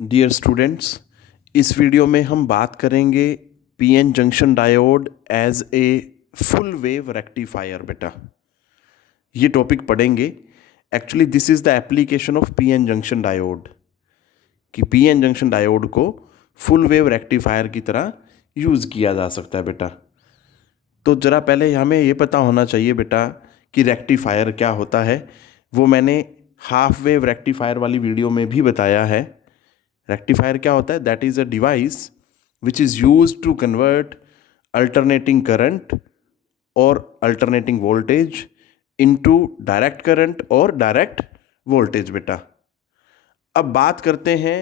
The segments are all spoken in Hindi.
डियर स्टूडेंट्स, इस वीडियो में हम बात करेंगे PN junction diode as a full wave rectifier. बेटा ये टॉपिक पढ़ेंगे। Actually this is the application of PN junction diode, कि पीएन जंक्शन डायोड को फुल वेव रेक्टिफायर की तरह यूज़ किया जा सकता है। बेटा तो ज़रा पहले हमें ये पता होना चाहिए बेटा कि रेक्टिफायर क्या होता है। वो मैंने हाफ वेव रेक्टिफायर वाली वीडियो में भी बताया है। रेक्टिफायर क्या होता है? That is a device which is use to convert alternating current और alternating voltage into direct current और डायरेक्ट वोल्टेज। बेटा अब बात करते हैं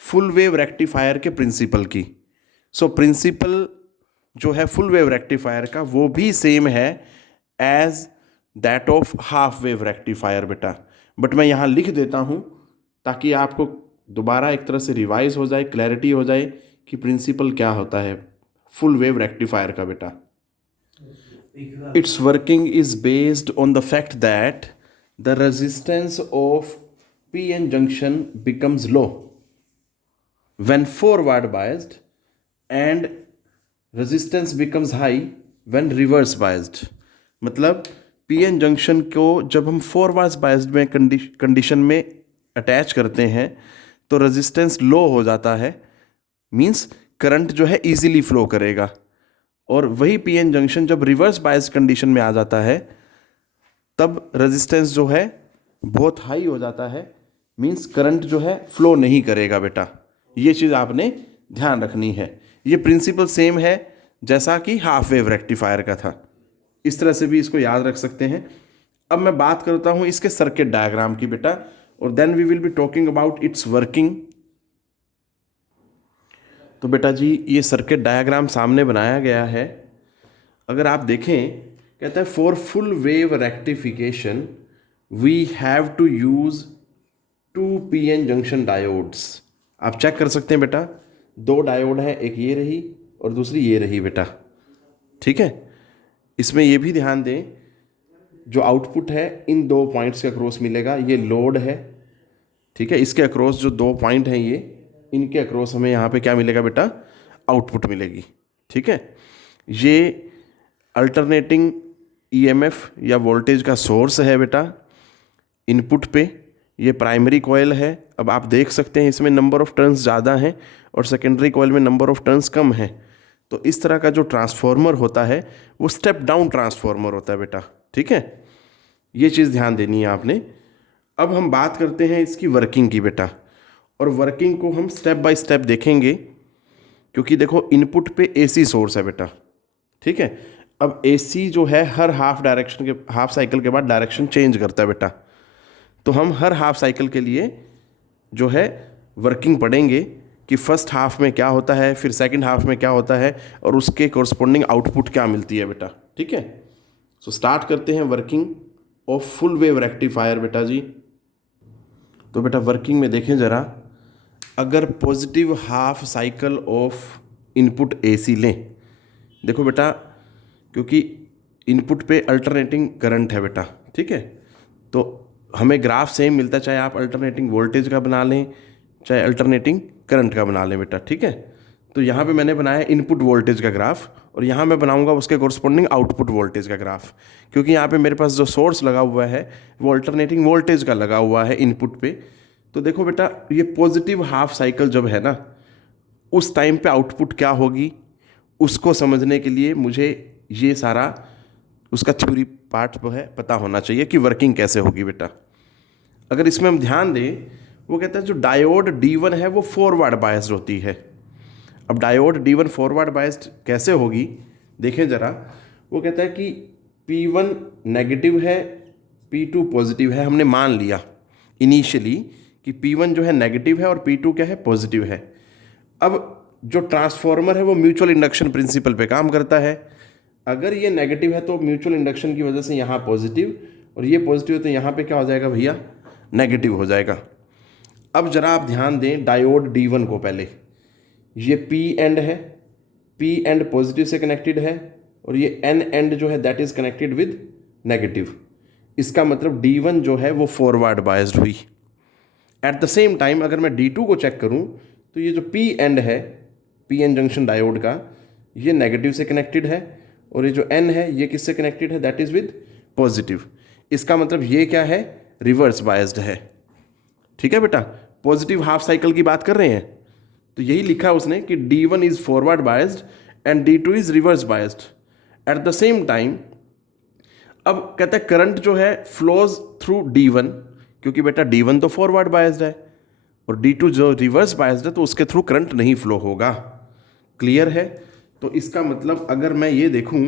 फुल वेव रेक्टिफायर के प्रिंसिपल की। प्रिंसिपल जो है फुल वेव रेक्टिफायर का वो भी सेम है as that of half wave rectifier. बेटा बट मैं यहाँ लिख देता हूँ ताकि आपको दोबारा एक तरह से रिवाइज हो जाए, क्लैरिटी हो जाए कि प्रिंसिपल क्या होता है फुल वेव रेक्टिफायर का। बेटा it's working is based on the fact that the resistance of PN junction becomes low when forward biased and resistance becomes high when reverse biased। मतलब पीएन जंक्शन को जब हम फॉरवर्ड बायस्ड में कंडीशन में अटैच करते हैं तो रेजिस्टेंस लो हो जाता है, मींस करंट जो है इजीली फ्लो करेगा। और वही पीएन जंक्शन जब रिवर्स बायस्ड कंडीशन में आ जाता है तब रेजिस्टेंस जो है बहुत हाई हो जाता है, मींस करंट जो है फ्लो नहीं करेगा। बेटा ये चीज़ आपने ध्यान रखनी है। ये प्रिंसिपल सेम है जैसा कि हाफ वेव रेक्टिफायर का था, इस तरह से भी इसको याद रख सकते हैं। अब मैं बात करता हूं इसके सर्किट डायग्राम की बेटा, और then we will be talking about its working. तो बेटा जी ये सर्किट डायग्राम सामने बनाया गया है। अगर आप देखें, कहता है for full wave rectification we have to use 2 PN junction diodes. आप चेक कर सकते हैं बेटा, 2 डायोड है, एक ये रही और दूसरी ये रही। बेटा ठीक है, इसमें ये भी ध्यान दें जो आउटपुट है इन 2 पॉइंट्स के अक्रॉस मिलेगा। ये लोड है, ठीक है, इसके अक्रॉस जो 2 पॉइंट हैं ये, इनके अक्रॉस हमें यहाँ पे क्या मिलेगा बेटा? आउटपुट मिलेगी। ठीक है, ये अल्टरनेटिंग ईएमएफ या वोल्टेज का सोर्स है बेटा इनपुट पे। ये प्राइमरी कॉइल है। अब आप देख सकते हैं इसमें नंबर ऑफ टर्न्स ज़्यादा हैं और सेकेंडरी कॉइल में नंबर ऑफ टर्न्स कम है। तो इस तरह का जो ट्रांसफॉर्मर होता है वो स्टेप डाउन ट्रांसफॉर्मर होता है बेटा। ठीक है, ये चीज़ ध्यान देनी है आपने। अब हम बात करते हैं इसकी वर्किंग की बेटा, और वर्किंग को हम स्टेप बाय स्टेप देखेंगे क्योंकि देखो इनपुट पे एसी सोर्स है बेटा। ठीक है, अब एसी जो है हर हाफ साइकिल के बाद डायरेक्शन चेंज करता है बेटा। तो हम हर हाफ साइकिल के लिए जो है वर्किंग पढ़ेंगे कि फर्स्ट हाफ में क्या होता है, फिर सेकंड हाफ में क्या होता है और उसके कोरस्पोंडिंग आउटपुट क्या मिलती है बेटा। ठीक है, स्टार्ट करते हैं working of full wave rectifier बेटा जी। तो बेटा वर्किंग में देखें ज़रा, अगर positive half cycle of input AC लें, देखो बेटा क्योंकि इनपुट पे अल्टरनेटिंग करंट है बेटा। ठीक है, तो हमें ग्राफ सेम मिलता है, चाहे आप अल्टरनेटिंग वोल्टेज का बना लें चाहे अल्टरनेटिंग करंट का बना लें बेटा। ठीक है, तो यहाँ पे मैंने बनाया इनपुट वोल्टेज का ग्राफ और यहाँ मैं बनाऊंगा उसके कोरस्पोंडिंग आउटपुट वोल्टेज का ग्राफ, क्योंकि यहाँ पे मेरे पास जो सोर्स लगा हुआ है वो अल्टरनेटिंग वोल्टेज का लगा हुआ है इनपुट पे। तो देखो बेटा ये पॉजिटिव हाफ साइकिल जब है ना, उस टाइम पे आउटपुट क्या होगी उसको समझने के लिए मुझे ये सारा उसका थ्योरी पार्ट जो है पता होना चाहिए कि वर्किंग कैसे होगी बेटा। अगर इसमें हम ध्यान दें, वो कहता है जो डायोड D1 है वो फॉरवर्ड बायस्ड होती है। अब डायोड D1 फॉरवर्ड बायस्ड कैसे होगी देखें ज़रा। वो कहता है कि P1 नेगेटिव है, P2 पॉजिटिव है। हमने मान लिया इनिशियली कि P1 जो है नेगेटिव है और P2 क्या है? पॉजिटिव है। अब जो ट्रांसफॉर्मर है वो म्यूचुअल इंडक्शन प्रिंसिपल पे काम करता है। अगर ये नेगेटिव है तो म्यूचुअल इंडक्शन की वजह से यहाँ पॉजिटिव, और ये पॉजिटिव है तो यहाँ पे क्या हो जाएगा भैया? नेगेटिव हो जाएगा। अब जरा आप ध्यान दें डायोड D1 को। पहले ये P एंड है, P एंड पॉजिटिव से कनेक्टेड है और ये N एंड जो है that is connected with negative. इसका मतलब D1 जो है वो फॉरवर्ड बायस्ड हुई। एट द सेम टाइम अगर मैं D2 को चेक करूं तो ये जो पी एंड है, पी एन जंक्शन डायोड का, ये नेगेटिव से कनेक्टेड है, और ये जो एन है ये किससे कनेक्टेड है, दैट इज विद पॉजिटिव। इसका मतलब ये क्या है, रिवर्स बायस्ड है। ठीक है बेटा, पॉजिटिव हाफ साइकिल की बात कर रहे हैं तो यही लिखा उसने कि D1 is forward biased and D2 is reverse biased at the same time. अब कहते हैं करंट जो है फ्लोज थ्रू D1, क्योंकि बेटा D1 तो फॉरवर्ड बायस्ड है और D2 जो रिवर्स बायस्ड है तो उसके थ्रू करंट नहीं फ्लो होगा। क्लियर है? तो इसका मतलब अगर मैं ये देखूं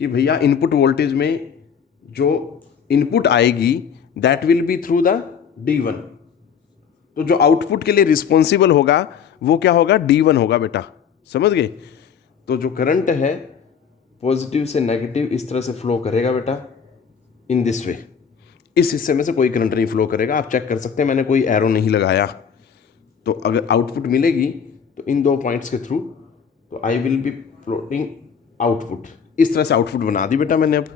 कि भैया इनपुट वोल्टेज में जो इनपुट आएगी that will be through the D1, तो जो आउटपुट के लिए रिस्पॉन्सिबल होगा वो क्या होगा, D1 होगा बेटा। समझ गए? तो जो करंट है पॉजिटिव से नेगेटिव इस तरह से फ्लो करेगा बेटा, इन दिस वे। इस हिस्से में से कोई करंट नहीं फ्लो करेगा। आप चेक कर सकते हैं, मैंने कोई एरो नहीं लगाया। तो अगर आउटपुट मिलेगी तो इन दो पॉइंट्स के थ्रू, तो I will be plotting output. इस तरह से आउटपुट बना दी बेटा मैंने अब।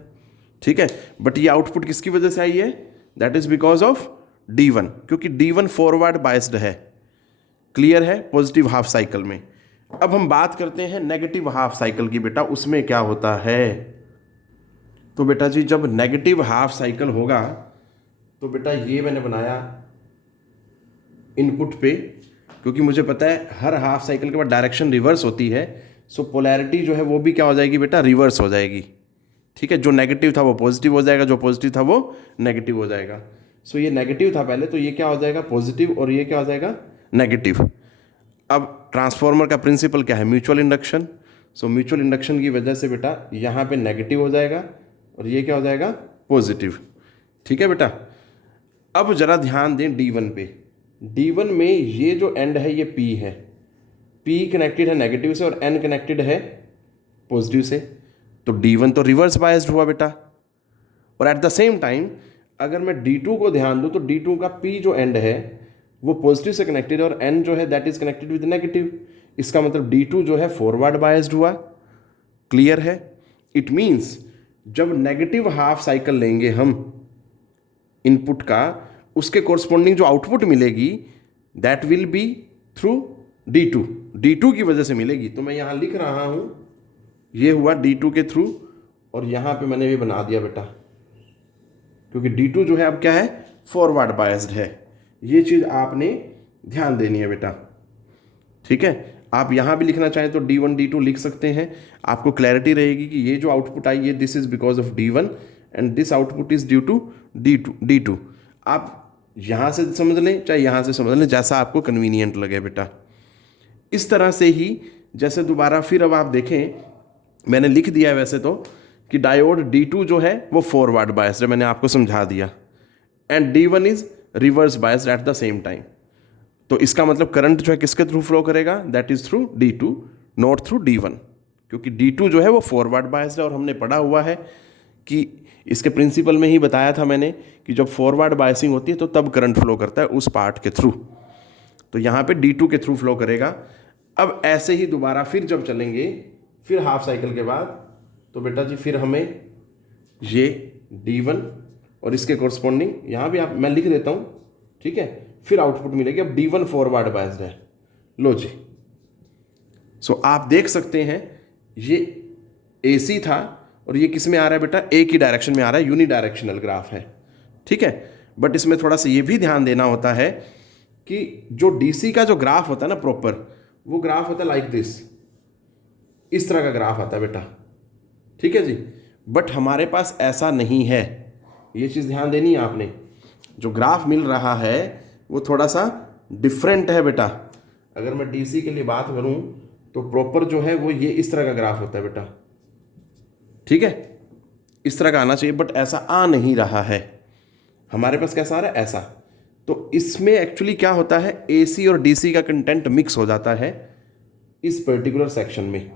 ठीक है, बट ये आउटपुट किसकी वजह से आई है, that is because of D1, क्योंकि D1 फॉरवर्ड बायस्ड है। क्लियर है? पॉजिटिव हाफ साइकिल में। अब हम बात करते हैं नेगेटिव हाफ साइकिल की बेटा, उसमें क्या होता है। तो बेटा जी जब नेगेटिव हाफ साइकिल होगा तो बेटा ये मैंने बनाया इनपुट पे, क्योंकि मुझे पता है हर हाफ साइकिल के बाद डायरेक्शन रिवर्स होती है, सो पोलैरिटी जो है वो भी क्या हो जाएगी बेटा, रिवर्स हो जाएगी। ठीक है, जो नेगेटिव था वो पॉजिटिव हो जाएगा, जो पॉजिटिव था वो नेगेटिव हो जाएगा। सो ये नेगेटिव था पहले, तो ये क्या हो जाएगा, पॉजिटिव, और ये क्या हो जाएगा, नेगेटिव। अब ट्रांसफॉर्मर का प्रिंसिपल क्या है, mutual induction. So mutual induction की वजह से बेटा यहाँ पे नेगेटिव हो जाएगा और ये क्या हो जाएगा, पॉजिटिव। ठीक है बेटा, अब जरा ध्यान दें D1 पे। D1 में ये जो एंड है ये P है, P कनेक्टेड है नेगेटिव से और N कनेक्टेड है पॉजिटिव से, तो D1 तो रिवर्स बायस्ड हुआ बेटा। और एट द सेम टाइम अगर मैं D2 को ध्यान दूं तो D2 का P जो एंड है वो पॉजिटिव से कनेक्टेड है और N जो है that is connected with negative. इसका मतलब D2 जो है फॉरवर्ड बायस्ड हुआ। क्लियर है? इट मीन्स जब नेगेटिव हाफ साइकिल लेंगे हम इनपुट का, उसके कोरस्पॉन्डिंग जो आउटपुट मिलेगी that will be through D2, D2 की वजह से मिलेगी। तो मैं यहाँ लिख रहा हूँ ये हुआ D2 के थ्रू, और यहाँ पे मैंने ये बना दिया बेटा, क्योंकि D2 जो है अब क्या है, फॉरवर्ड बायस्ड है। ये चीज़ आपने ध्यान देनी है बेटा। ठीक है, आप यहाँ भी लिखना चाहें तो D1 D2 लिख सकते हैं, आपको क्लैरिटी रहेगी कि ये जो आउटपुट आई है this is because of D1 and this output is due to D2। आप यहाँ से समझ लें चाहे यहाँ से समझ लें, जैसा आपको कन्वीनियंट लगे बेटा। इस तरह से ही जैसे दोबारा फिर अब आप देखें, मैंने लिख दिया है वैसे तो कि डायोड D2 जो है वो फॉरवर्ड बायस्ड है, मैंने आपको समझा दिया, and D1 is reverse biased at the same time. तो इसका मतलब करंट जो है किसके थ्रू फ्लो करेगा, that is through D2 not through D1, क्योंकि D2 जो है वो फॉरवर्ड बायस्ड है। और हमने पढ़ा हुआ है कि इसके प्रिंसिपल में ही बताया था मैंने कि जब फॉरवर्ड बायसिंग होती है तो तब करंट फ्लो करता है उस पार्ट के थ्रू, तो यहाँ पे D2 के थ्रू फ्लो करेगा। अब ऐसे ही दोबारा फिर जब चलेंगे फिर हाफ साइकिल के बाद, तो बेटा जी फिर हमें ये D1 और इसके कोरस्पॉन्डिंग यहाँ भी आप मैं लिख देता हूँ, ठीक है, फिर आउटपुट मिलेगी। अब D1 फॉरवर्ड बायस्ड है, लो जी। सो आप देख सकते हैं ये AC था और ये किस में आ रहा है बेटा, एक ही डायरेक्शन में आ रहा है, यूनिडायरेक्शनल ग्राफ है। ठीक है, बट इसमें थोड़ा सा ये भी ध्यान देना होता है कि जो DC का जो ग्राफ होता है ना प्रॉपर, वो ग्राफ होता है लाइक दिस, इस तरह का ग्राफ आता है बेटा। ठीक है जी, बट हमारे पास ऐसा नहीं है, ये चीज़ ध्यान देनी है आपने। जो ग्राफ मिल रहा है वो थोड़ा सा डिफरेंट है बेटा। अगर मैं DC के लिए बात करूं तो प्रॉपर जो है वो ये इस तरह का ग्राफ होता है बेटा। ठीक है, इस तरह का आना चाहिए, बट ऐसा आ नहीं रहा है। हमारे पास कैसा आ रहा है, ऐसा। तो इसमें एक्चुअली क्या होता है, AC और DC का कंटेंट मिक्स हो जाता है इस पर्टिकुलर सेक्शन में।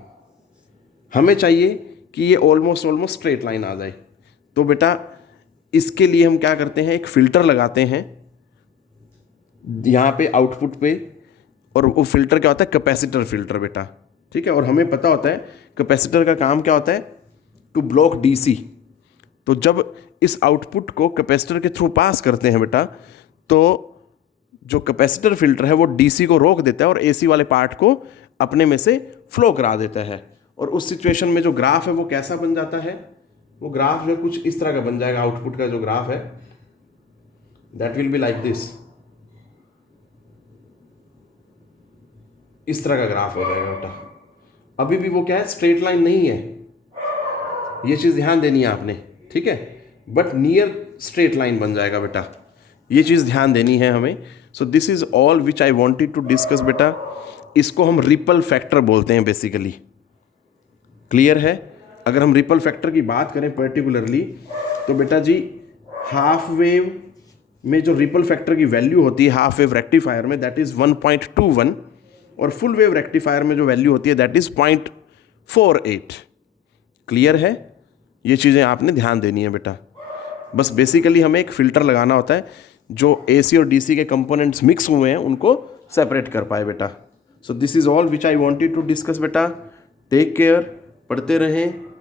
हमें चाहिए कि ये ऑलमोस्ट स्ट्रेट लाइन आ जाए। तो बेटा इसके लिए हम क्या करते हैं, एक फ़िल्टर लगाते हैं यहाँ पे आउटपुट पे, और वो फिल्टर क्या होता है, कैपेसिटर फिल्टर बेटा। ठीक है, और हमें पता होता है कैपेसिटर का काम क्या होता है, टू ब्लॉक DC। तो जब इस आउटपुट को कैपेसिटर के थ्रू पास करते हैं बेटा, तो जो कैपेसिटर फिल्टर है वो डीसी को रोक देता है और एसी वाले पार्ट को अपने में से फ्लो करा देता है। और उस सिचुएशन में जो ग्राफ है वो कैसा बन जाता है, वो ग्राफ जो कुछ इस तरह का बन जाएगा। आउटपुट का जो ग्राफ है that will be like this, इस तरह का ग्राफ हो जाएगा बेटा। अभी भी वो क्या है, स्ट्रेट लाइन नहीं है, ये चीज़ ध्यान देनी है आपने, ठीक है, बट नियर स्ट्रेट लाइन बन जाएगा बेटा, ये चीज़ ध्यान देनी है हमें। So this is all which I wanted to discuss बेटा। इसको हम रिपल फैक्टर बोलते हैं बेसिकली, क्लियर है। अगर हम रिपल फैक्टर की बात करें पर्टिकुलरली तो बेटा जी हाफ वेव में जो रिपल फैक्टर की वैल्यू होती है हाफ वेव रेक्टिफायर में दैट इज़ 1.21 और फुल वेव रेक्टिफायर में जो वैल्यू होती है दैट इज़ 0.48। क्लियर है, ये चीज़ें आपने ध्यान देनी है बेटा। बस बेसिकली हमें एक फ़िल्टर लगाना होता है जो एसी और डीसी के कंपोनेंट्स मिक्स हुए हैं उनको सेपरेट कर पाए बेटा। So this is all which I wanted to discuss बेटा। टेक केयर, पढ़ते रहें।